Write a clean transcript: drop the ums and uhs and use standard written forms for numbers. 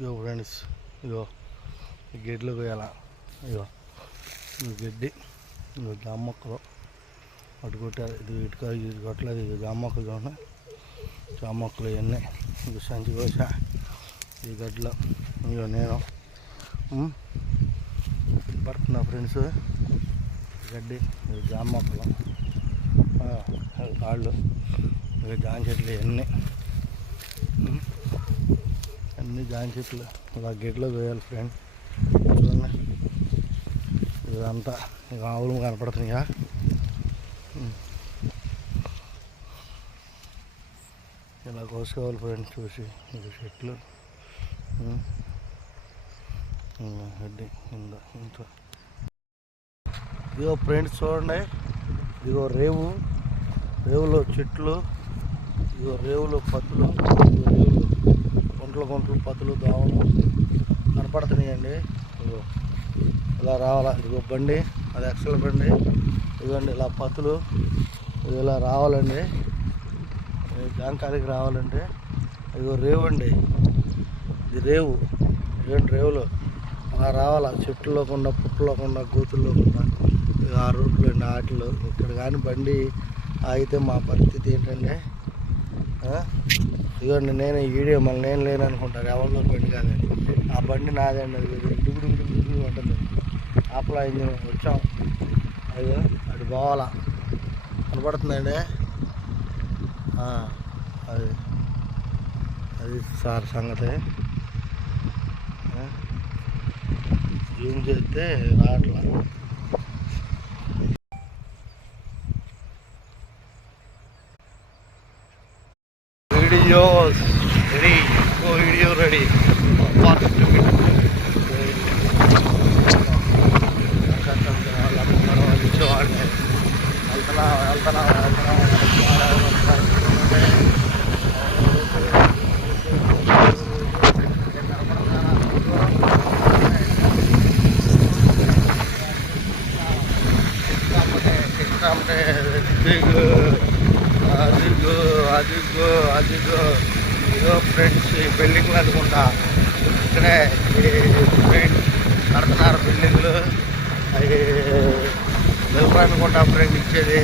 ఇగో friends, ఇగో గడ్డిలో పోయాల. ఇగో గడ్డి, ఇగో జామ మొక్కలు అటు కొట్టారు. ఇది ఇటు కొట్టలేదు. ఇది జామ మొక్కలు చూడండి, జామ మొక్కలు ఇవన్నీ. ఇక సంచి కోసా ఈ గడ్డిలో. ఇగో నేను పడుతున్నా ఫ్రెండ్స్. గడ్డి, ఇవి జామ మొక్కలు, కాళ్ళు, ఇక జామ చెట్లు ఇవన్నీ అన్నీ జామ చెట్లు. ఇలా గడ్డిలో వేయాలి ఫ్రెండ్. చూడండి, ఇదంతా ఇక ఆవులు కనపడుతున్నాయా. ఇలా కోసుకోవాలి ఫ్రెండ్. చూసి ఇక చెట్లు గడ్డి ఇంత. ఇదిగో ఫ్రెండ్స్ చూడండి, ఇదిగో రేవులో చెట్లు, ఇదిగో రేవులో పత్తులు, గుంటలు పత్తులు, దోమలు కనపడుతున్నాయండి. ఇదిగో ఇలా రావాలా. ఇదిగో బండి, అది ఎక్సల్ బండి. ఇదిగోండి ఇలా పత్తులు, ఇది ఇలా రావాలండి. జాంకాయలకి రావాలంటే ఇదిగో రేవు అండి. ఇది రేవు, రేవులో అలా రావాలా. చెట్లులోకుండా, పుట్టలోకుండా, గోతుల్లోకుండా, ఆ రూట్లో అండి ఆటలు. ఇక్కడ కానీ బండి ఆగితే మా పరిస్థితి ఏంటంటే, ఇదిగోండి నేను ఈ వీడియో మళ్ళీ నేను లేను అనుకుంటారు. ఎవరిలో బండి కాదండి, ఆ బండి నాదండి. అది డుగుడు ఉంటుంది. ఆపలా ఇంజిన్ వచ్చాం. అయ్యో అటు పోవాలా. కనపడుతుందండి. అది సార్ సంగతి. జూమ్ చేస్తే రావట్లా. Video ready. అదిగో ఇదో ఫ్రెండ్స్, ఈ బిల్డింగ్లు అనుకుంటా. ఇక్కడే కడుతున్నారు బిల్డింగ్లు. అవి నిలబడి అనుకుంటా ఫ్రెండ్ ఇచ్చేది.